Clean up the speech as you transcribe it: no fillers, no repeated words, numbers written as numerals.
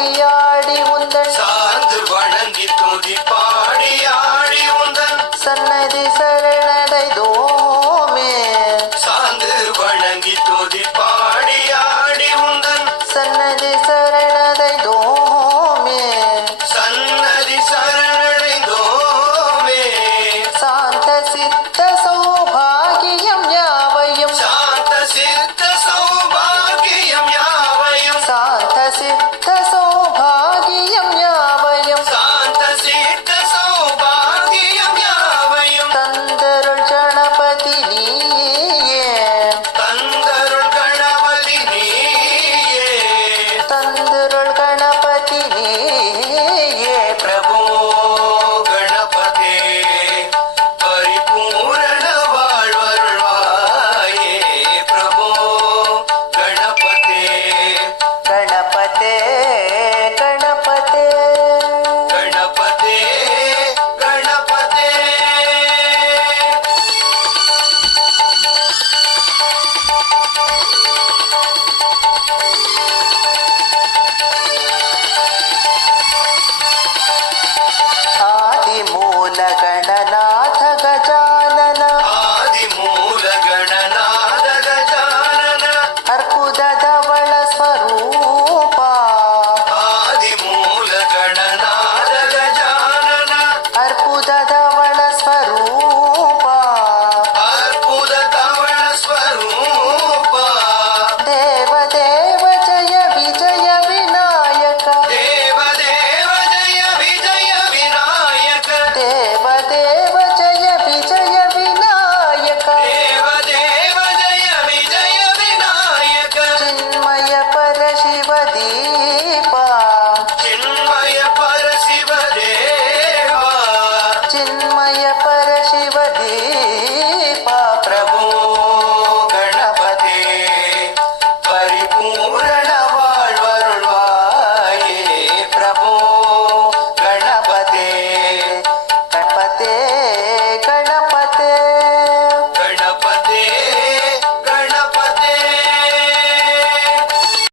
பாடியாடி உந்தன் சார்ந்து வணங்கி துதி பாடியாடி உந்தன் சன்னதி சரணடைதோமே. சார்ந்து வணங்கி துதி பாடியாடி உந்தன் சன்னதி சரணடைதோமே. சன்னதி சரணடைந்தோமே. சாந்த சித்த சௌபாகியம் யாவையும் சாந்த சித்த சௌபாகியம் யாவையும் சாந்த சித்த சௌபாகியம் யாவையும் சாந்த சித்த சௌபாகியம் யாவையும் தந்தருள் கணபதி நீயே. தந்தருள் கணபதி நீயே. தந்தருள் கணபதி நீயே. பிரபோ கணபதே பரிபூரண வாழ்வருள்வாயே. பிரபோ கணபதே கணபதே கணபதே கணபதே கணபதே. ಆದಿಮೂಲ ಗಣನಾಥ ಗಜಾನನ ಆದಿಮೂಲ ಗಣನಾದ ಗಜಾನನ ಅರ್ಬುದ ಧವಳ ಸ್ವರೂಪ. ಆದಿಮೂಲ ಗಣನಾದ ಗಜಾನನ ಅರ್ಬುದ ಧವಳ ಸ್ವರೂಪ. ಅರ್ಬುದ ಧವಳ ಸ್ವರೂಪ. ದೇವ ದೇವ ಜಯ ವಿಜಯ ವಿನಾಯಕ. ದೇವ ದೇವ ಜಯ ವಿಜಯ ವಿನಾಯಕ. ದೇವ ದೇವ ಜಯ ವಿಜಯ ವಿನಾಯಕ. ದೇವ ದೇವ ಜಯ ವಿಜಯ ವಿನಾಯಕ. ಚಿನ್ಮಯ ಪರ ಶಿವ ದೀಪ. ಚಿನ್ಮಯ ಪರ ಶಿವ ದೇವ. ಚಿನ್ಮಯ ಪರ ಶಿವ ದೀಪ.